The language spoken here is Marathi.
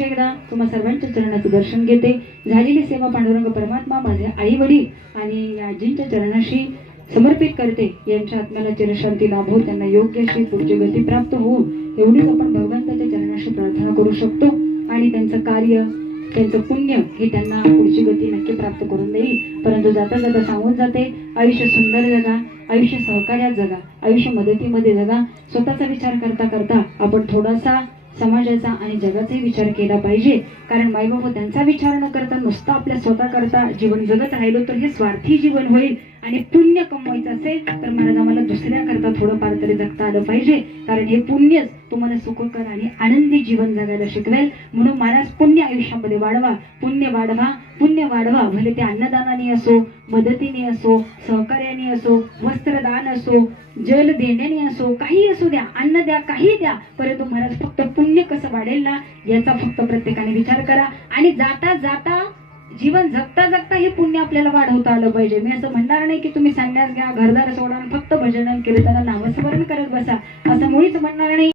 पुनश्च एकदा तुम्हा सर्वांच्या चरणाचं दर्शन घेते. झालेली सेवा पांडुरंग परमात्मा, माझे आई वडील आणि या आजींच्या चरणाशी समर्पित करते. यांच्या आत्म्याला चिरशांती लाभो, त्यांना योग्य अशी पुढची गती प्राप्त होऊ एवढीच आपण भगवंताच्या चरणाशी प्रार्थना करू शकतो. आणि त्यांचं कार्य, त्यांचं पुण्य हे त्यांना पुढची गती नक्की प्राप्त करून देईल. परंतु जाता जाता सांगून जाते, आयुष्य सुंदर जगा, आयुष्य सहकार्यात जगा, आयुष्य मदतीमध्ये जगा. स्वतःचा विचार करता करता आपण थोडासा समाजाचा आणि जगाचाही विचार केला पाहिजे. कारण माईबाबा त्यांचा विचार न करता नुसता आपल्या स्वतः करता जीवन जगत राहिलो तर हे स्वार्थी जीवन होईल. आणि पुण्य कमवायचं असेल तर मला दुसऱ्या करता थोडंफार तरी जगता आलं पाहिजे. कारण हे पुण्यच तुम्हाला सुखकर आणि आनंदी जीवन जगायला शिकवेल. म्हणून महाराज पुण्य आयुष्यामध्ये वाढवा, पुण्य वाढवा, पुण्य वाढवा. भले ते अन्नदानाने असो, मदतीने असो, सहकार्याने असो, वस्त्रदान असो, जल देण्याने असो, काही असू द्या, अन्न द्या, काही द्या. परंतु महाराज फक्त पुण्य कसं वाढेल ना याचा फक्त प्रत्येकाने विचार करा. आणि जाता जाता जीवन जगता जगता हे पुण्य आपल्याला वाढवता आलं पाहिजे. मी असं म्हणणार नाही की तुम्ही संन्यास घ्या, घरदार सोडा, फक्त भजन कीर्तन नामस्मरण करत बसा, असं मुळीच म्हणणार नाही.